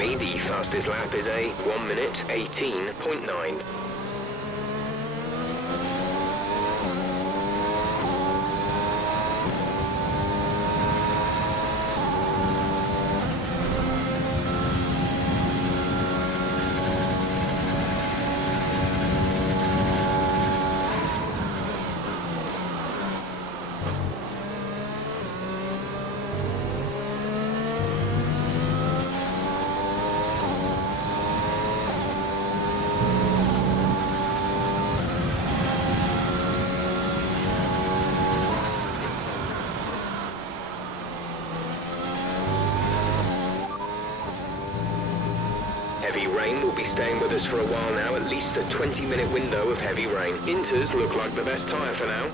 Currently, the fastest lap is a 1 minute 18.9. Heavy rain will be staying with us for a while now, at least a 20-minute window of heavy rain. Inters look like the best tyre for now.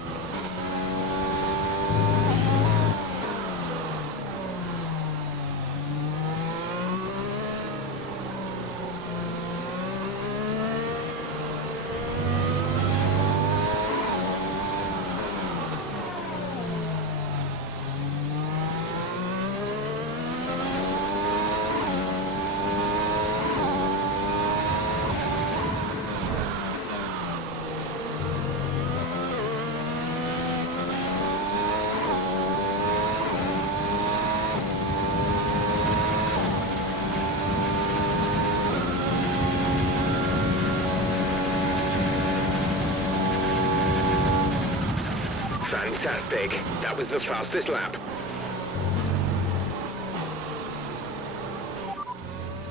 Fantastic. That was the fastest lap.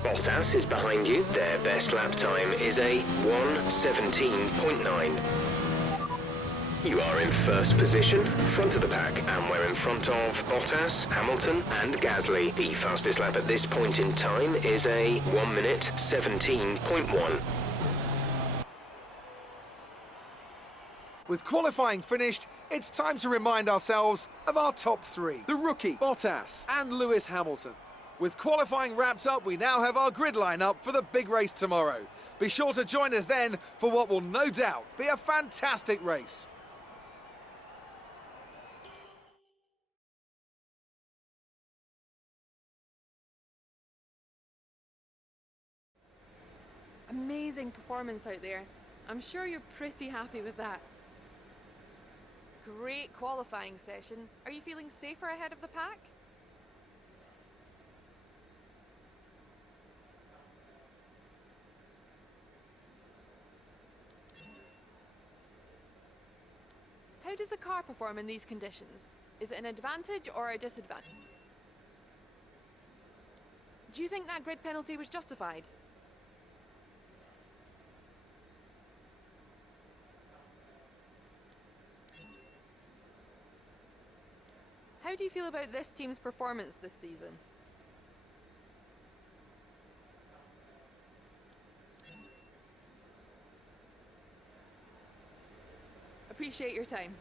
Bottas is behind you. Their best lap time is a 1:17.9. You are in first position, front of the pack, and we're in front of Bottas, Hamilton, and Gasly. The fastest lap at this point in time is a 1 minute 17.1. With qualifying finished, it's time to remind ourselves of our top three. The rookie, Bottas, and Lewis Hamilton. With qualifying wrapped up, we now have our grid line-up for the big race tomorrow. Be sure to join us then for what will no doubt be a fantastic race. Amazing performance out there. I'm sure you're pretty happy with that. Great qualifying session. Are you feeling safer ahead of the pack? How does a car perform in these conditions? Is it an advantage or a disadvantage? Do you think that grid penalty was justified? How do you feel about this team's performance this season? Appreciate your time.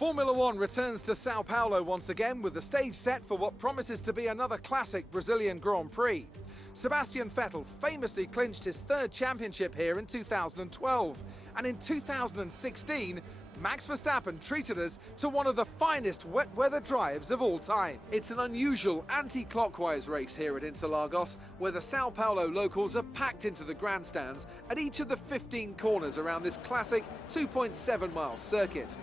Formula One returns to Sao Paulo once again with the stage set for what promises to be another classic Brazilian Grand Prix. Sebastian Vettel famously clinched his third championship here in 2012, and in 2016, Max Verstappen treated us to one of the finest wet weather drives of all time. It's an unusual anti-clockwise race here at Interlagos, where the Sao Paulo locals are packed into the grandstands at each of the 15 corners around this classic 2.7-mile circuit.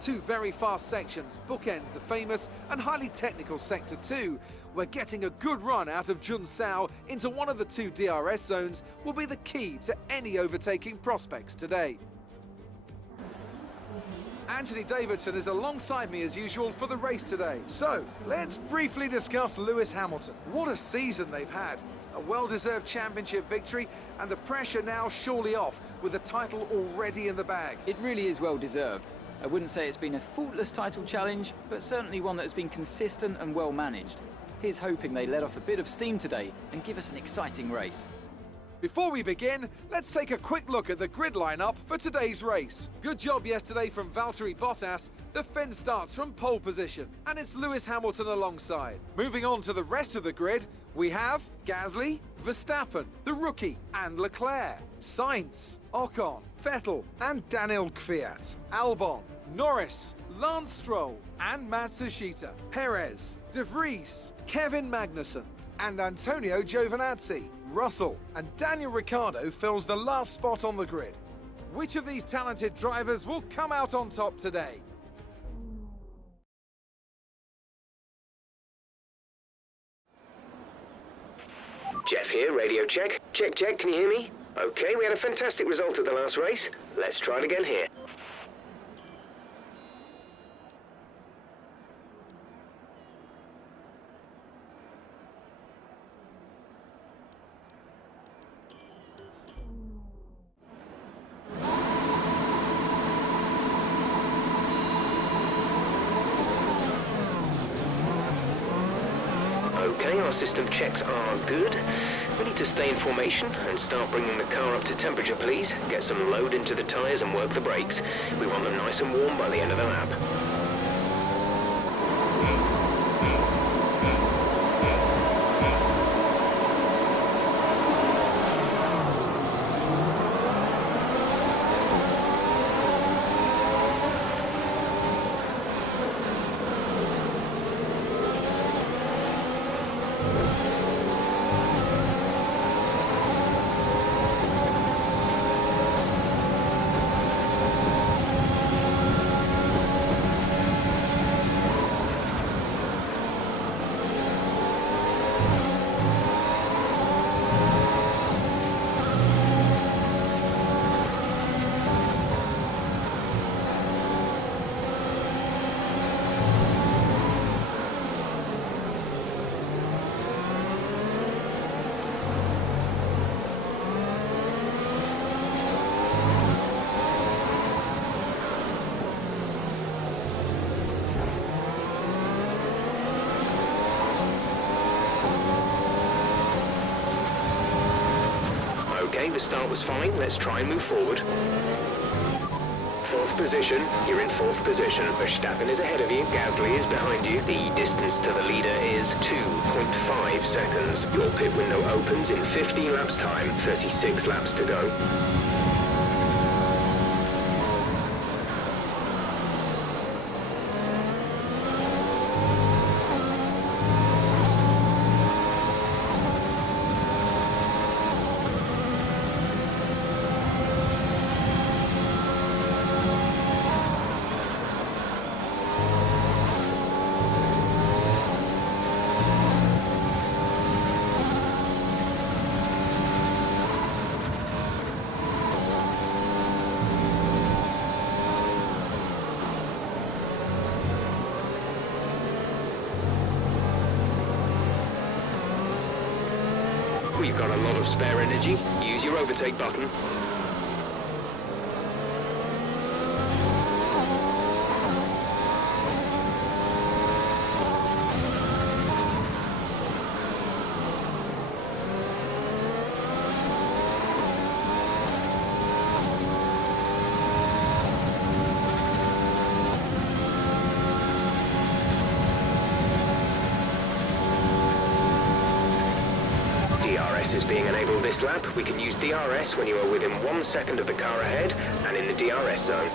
Two very fast sections bookend the famous and highly technical Sector 2, where getting a good run out of Junsao into one of the two DRS zones will be the key to any overtaking prospects today. Anthony Davidson is alongside me as usual for the race today. So, let's briefly discuss Lewis Hamilton. What a season they've had. A well-deserved championship victory, and the pressure now surely off, with the title already in the bag. It really is well deserved. I wouldn't say it's been a faultless title challenge, but certainly one that has been consistent and well managed. Here's hoping they let off a bit of steam today and give us an exciting race. Before we begin, let's take a quick look at the grid lineup for today's race. Good job yesterday from Valtteri Bottas. The Finn starts from pole position, and it's Lewis Hamilton alongside. Moving on to the rest of the grid, we have Gasly, Verstappen, the rookie, and Leclerc, Sainz, Ocon, Vettel, and Daniel Kvyat, Albon, Norris, Lance Stroll, and Matsushita, Perez, De Vries, Kevin Magnussen, and Antonio Giovinazzi. Russell and Daniel Ricciardo fills the last spot on the grid. Which of these talented drivers will come out on top today? Jeff here, radio check. Check, check, can you hear me? Okay, we had a fantastic result at the last race. Let's try it again here. Okay, our system checks are good. We need to stay in formation and start bringing the car up to temperature, please. Get some load into the tyres and work the brakes. We want them nice and warm by the end of the lap. Okay, the start was fine. Let's try and move forward. Fourth position. You're in fourth position. Verstappen is ahead of you. Gasly is behind you. The distance to the leader is 2.5 seconds. Your pit window opens in 15 laps time. 36 laps to go. You've got a lot of spare energy. Use your overtake button. DRS is being enabled this lap. We can use DRS when you are within 1 second of the car ahead and in the DRS zone.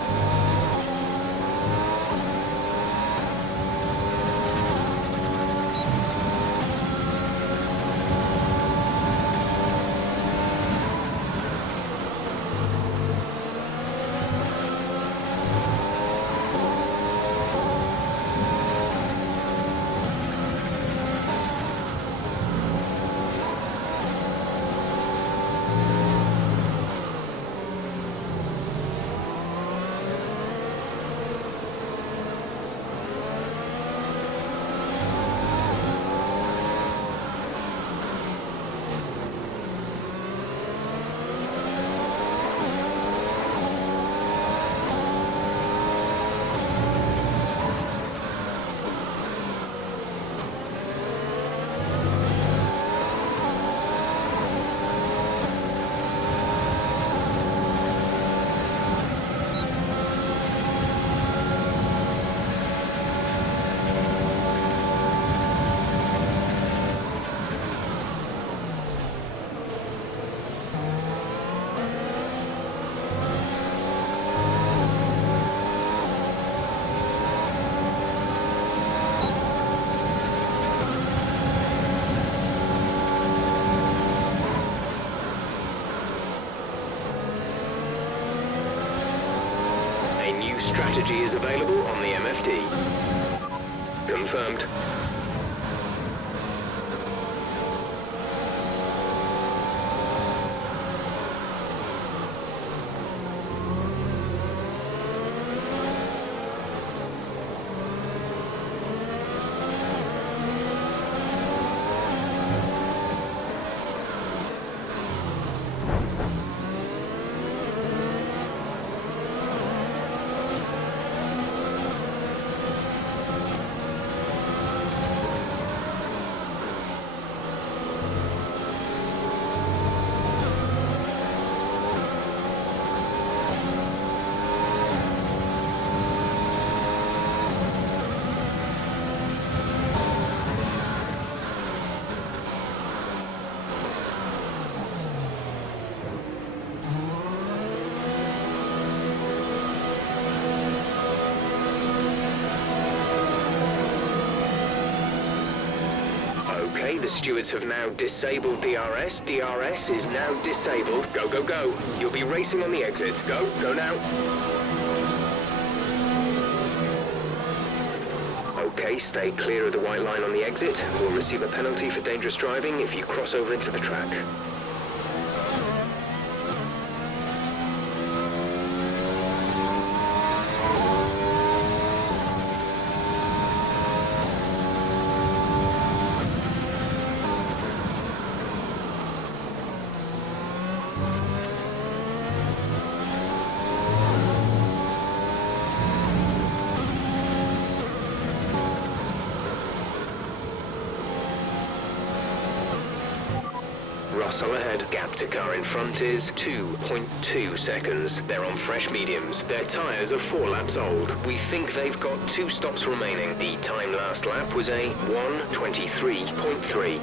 Strategy is available on the MFD. Confirmed. Okay, the stewards have now disabled DRS. DRS is now disabled. Go, go, go. You'll be racing on the exit. Go, go now. Okay, stay clear of the white line on the exit. We'll receive a penalty for dangerous driving if you cross over into the track. Russell ahead. Gap to car in front is 2.2 seconds. They're on fresh mediums. Their tyres are 4 laps old. We think they've got 2 stops remaining. The time last lap was a 1:23.3.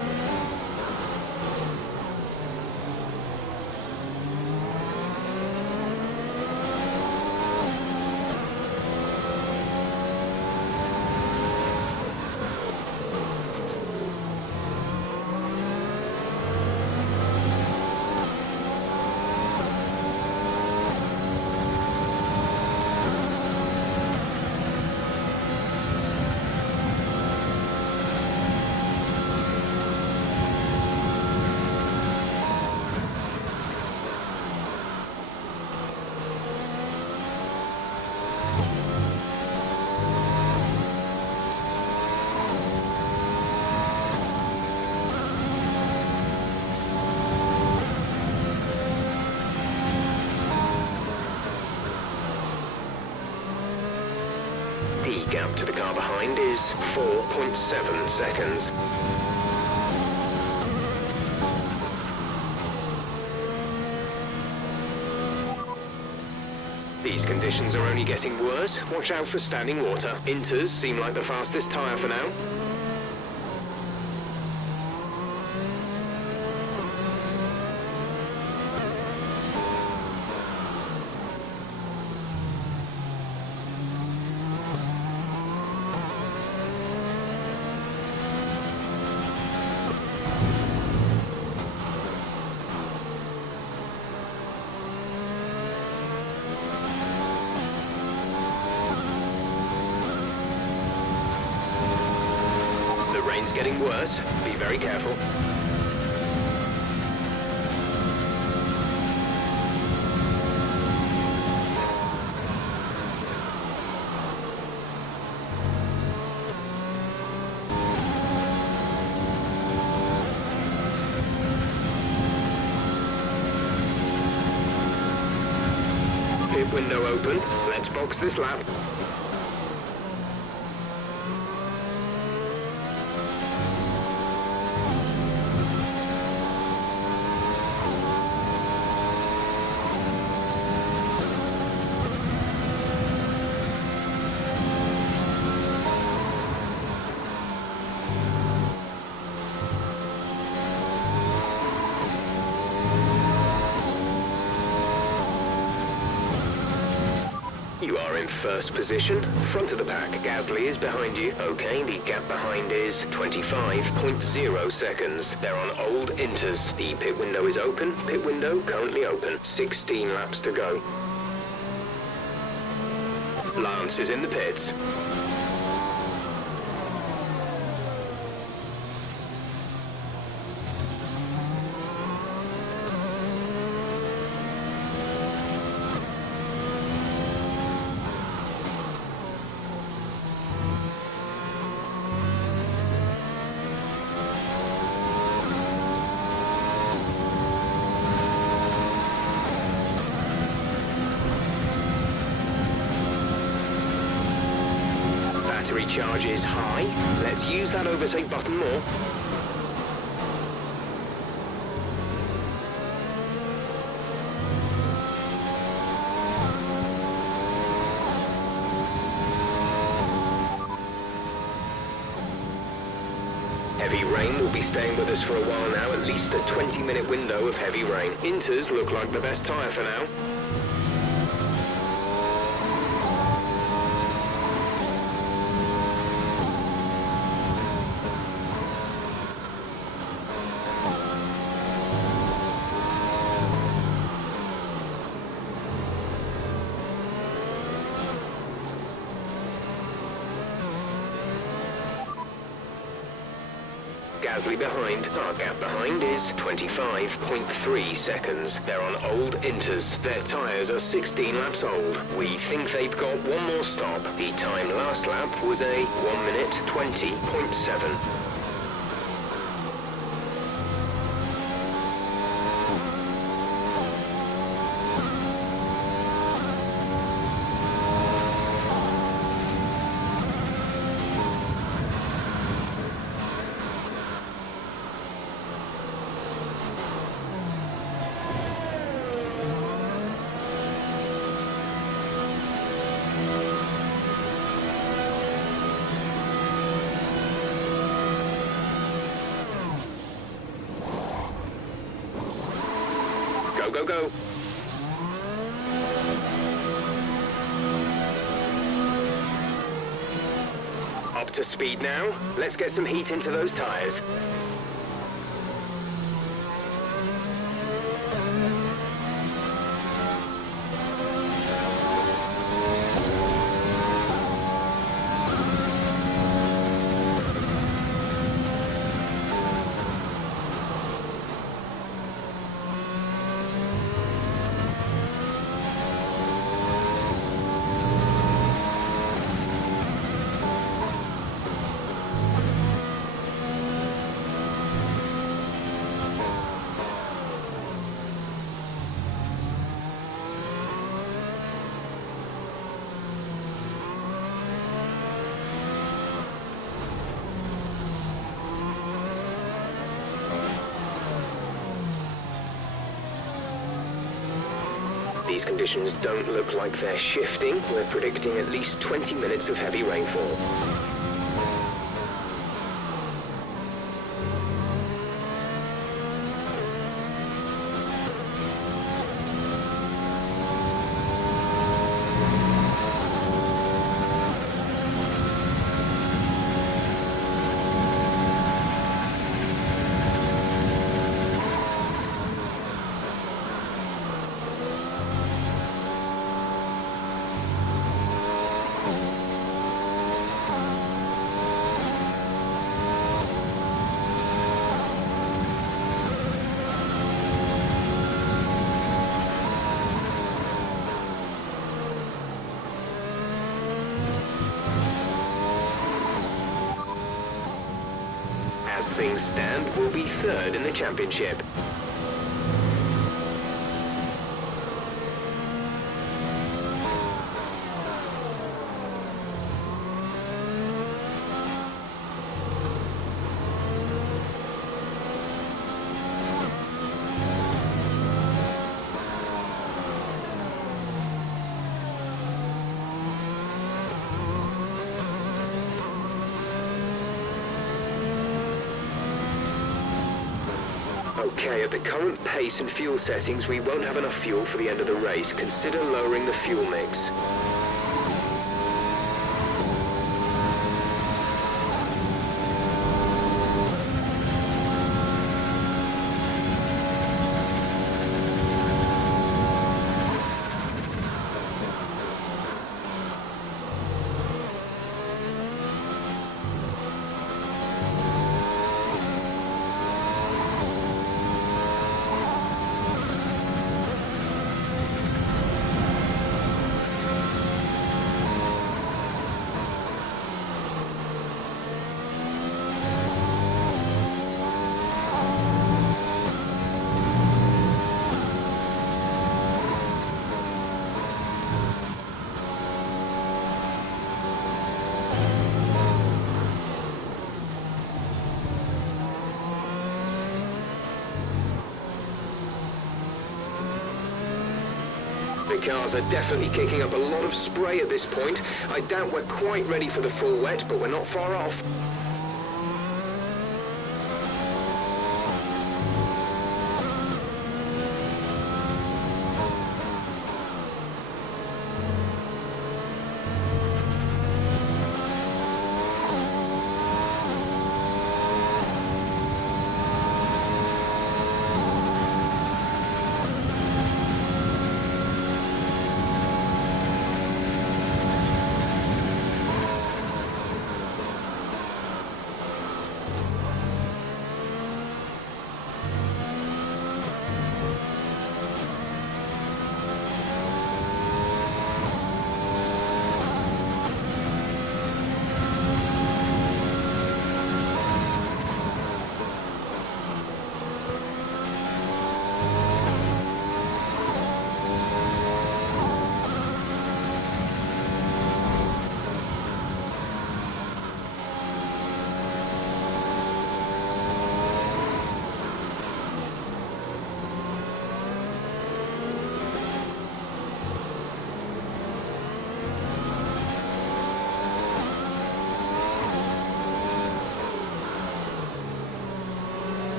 The gap to the car behind is 4.7 seconds. These conditions are only getting worse. Watch out for standing water. Inters seem like the fastest tyre for now. Rain's getting worse. Be very careful. Pit window open. Let's box this lap. You are in first position, front of the pack. Gasly is behind you. Okay, the gap behind is 25.0 seconds. They're on old inters. The pit window is open. Pit window currently open. 16 laps to go. Lance is in the pits. Battery charge is high. Let's use that overtake button more. Heavy rain will be staying with us for a while now, at least a 20-minute window of heavy rain. Inters look like the best tyre for now. Gasly behind. Our gap behind is 25.3 seconds. They're on old Inters. Their tyres are 16 laps old. We think they've got one more stop. The time last lap was a 1 minute 20.7. Go, go, go. Up to speed now. Let's get some heat into those tyres. These conditions don't look like they're shifting. We're predicting at least 20 minutes of heavy rainfall. As things stand, we'll be third in the championship. Okay, at the current pace and fuel settings, we won't have enough fuel for the end of the race. Consider lowering the fuel mix. The cars are definitely kicking up a lot of spray at this point. I doubt we're quite ready for the full wet, but we're not far off.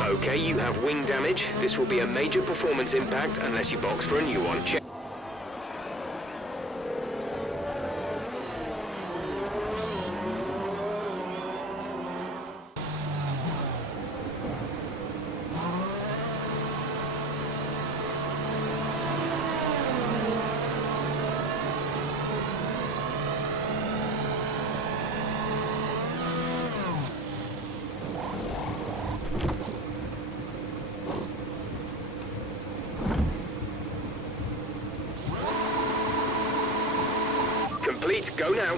Okay, you have wing damage. This will be a major performance impact unless you box for a new one. Check. Complete, go now.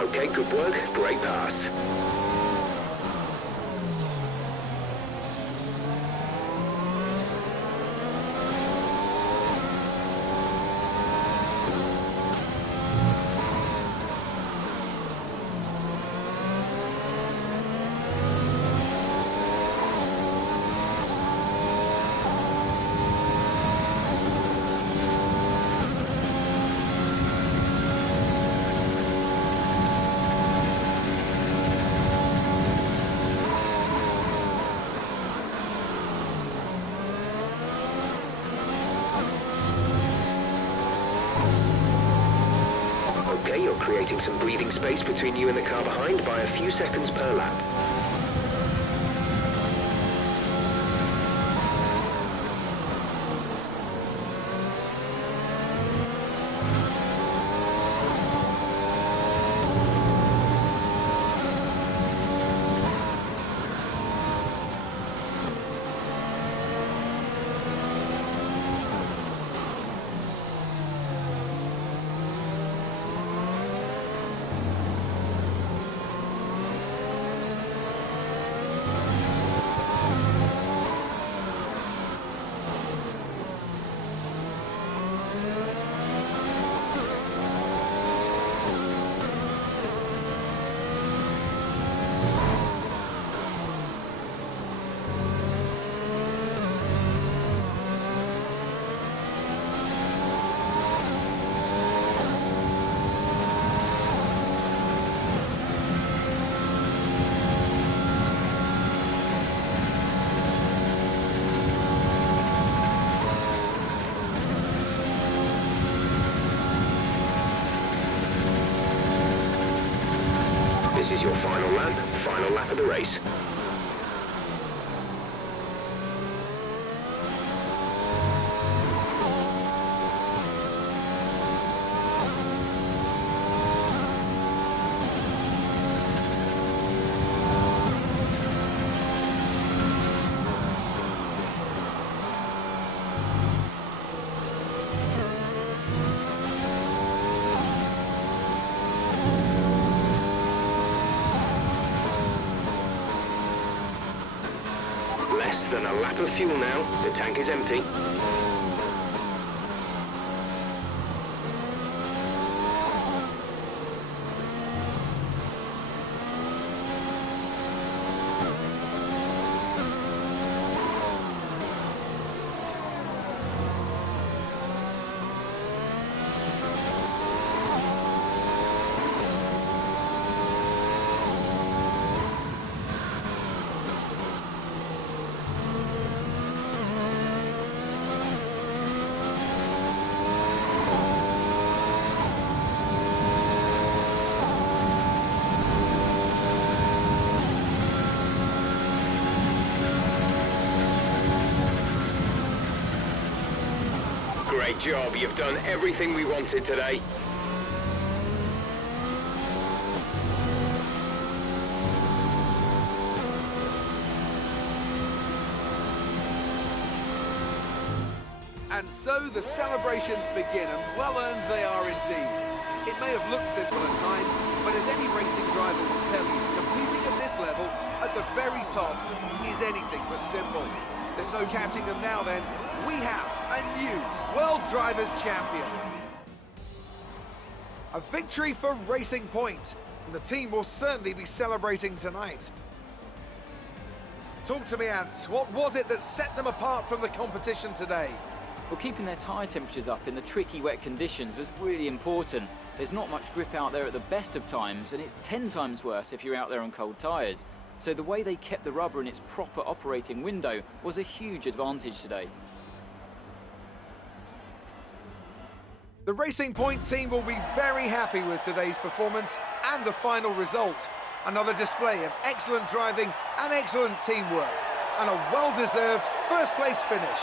Okay, good work. Great pass. Okay, you're creating some breathing space between you and the car behind by a few seconds per lap. This is your final lap of the race. Less than a lap of fuel now. The tank is empty. Great job, you've done everything we wanted today. And so the celebrations begin, and well earned they are indeed. It may have looked simple at times, but as any racing driver will tell you, competing at this level, at the very top, is anything but simple. There's no counting them now then. We have a new World Drivers' Champion. A victory for Racing Point, and the team will certainly be celebrating tonight. Talk to me, Ant. What was it that set them apart from the competition today? Well, keeping their tyre temperatures up in the tricky wet conditions was really important. There's not much grip out there at the best of times, and it's 10 times worse if you're out there on cold tyres. So the way they kept the rubber in its proper operating window was a huge advantage today. The Racing Point team will be very happy with today's performance and the final result. Another display of excellent driving and excellent teamwork, and a well-deserved first-place finish.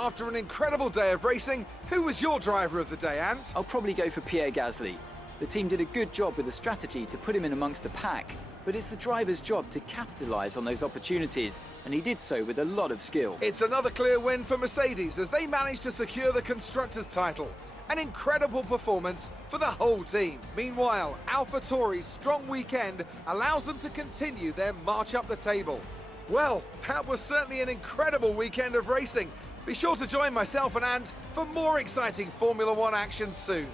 After an incredible day of racing, who was your driver of the day, Ant? I'll probably go for Pierre Gasly. The team did a good job with the strategy to put him in amongst the pack, but it's the driver's job to capitalise on those opportunities, and he did so with a lot of skill. It's another clear win for Mercedes as they managed to secure the Constructors' title. An incredible performance for the whole team. Meanwhile, AlphaTauri's strong weekend allows them to continue their march up the table. Well, that was certainly an incredible weekend of racing. Be sure to join myself and Ant for more exciting Formula One action soon.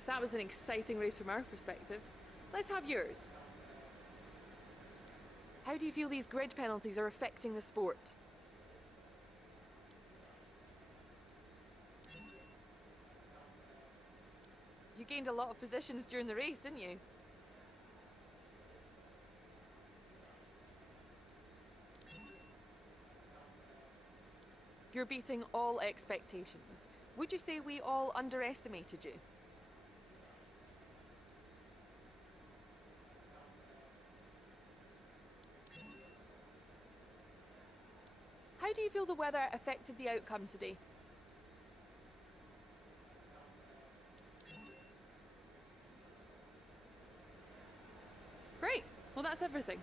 So that was an exciting race from our perspective. Let's have yours. How do you feel these grid penalties are affecting the sport? You gained a lot of positions during the race, didn't you? You're beating all expectations. Would you say we all underestimated you? How do you feel the weather affected the outcome today? Great. Well, that's everything.